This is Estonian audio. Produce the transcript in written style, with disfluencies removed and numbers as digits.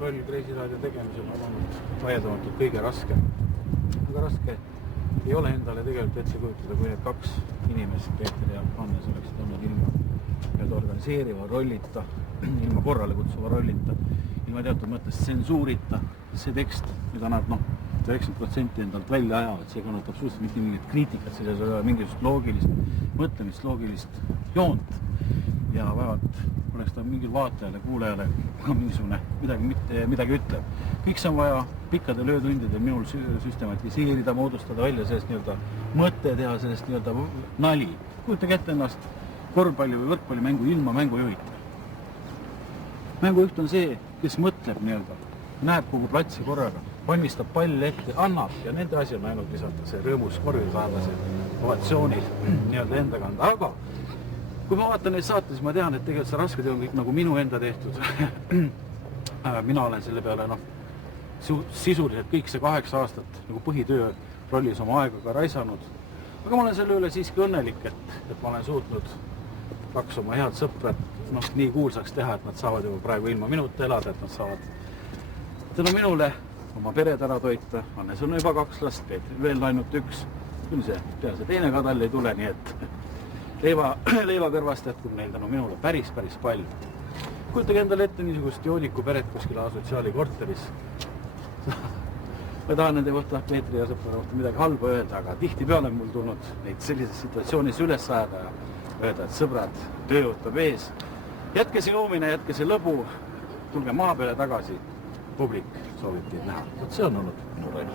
roll Kreisiraadio tegemisel on olnud vaieldamatult kõige raskem. Väga raske ei ole endale tegelikult ette kujutada, kui need kaks inimest, Peeter ja Hannes, oleksid olnud ilma organiseeriva rollita, ilma korrale kutsuva rollita, ilma teatud mõttes tsensuurita. See tekst, mida nad 90% endalt välja ajavad, see kannatab absoluutselt mitte mingit kriitikat, selles ei ole mingisugust loogilist mõtlemist, loogilist joont ja vaevalt oleks ta mingil vaatajale, kuulajale mingisugune midagi ütleb. Kõik see on vaja pikkade löötundide minul süstematiseerida, moodustada välja sellest mõtte, teha sellest nali. Kujutage ette ennast korvpalli või võrkpallimängu ilma mängujuhita. Mängujuht on see, kes mõtleb näeb kogu platsi korraga, valmistab palli ette, annab ja nende asi on ainult visata see rõõmus korvisaarlased ovatsioonid enda kanda. Aga kui ma vaatan neid saate, siis ma tean, et tegelikult see raske töö on kõik nagu minu enda tehtud. Mina olen selle peale sisuliselt kõik see 8 aastat nagu põhitöö rollis oma aega ka raisanud. Aga ma olen selle üle siiski õnnelik, et ma olen suutnud 2 oma head sõprat nii kuulsaks teha, et nad saavad juba praegu ilma minuta elada, et nad saavad tänu minule oma pered ära toita. Hannes on juba 2 last, Peetri veel ainult 1. Küll see teine ka tal ei tule, nii et leiva kõrvast jätkub neil tänu minule päris palju. Kujutage endale ette niisugust jooniku peret kuskil asotsiaali korteris. Ma tahan nende kohta, Peetri ja sõprade kohta midagi halba öelda, aga tihtipeale mul tulnud neid sellises situatsioonis üles ajada ja öelda, et sõbrad, töö ootab ees. Jätke see joomine, jätke see lõbu, tulge maa peale tagasi. Publik soovib teid näha. See on olnud minu roll.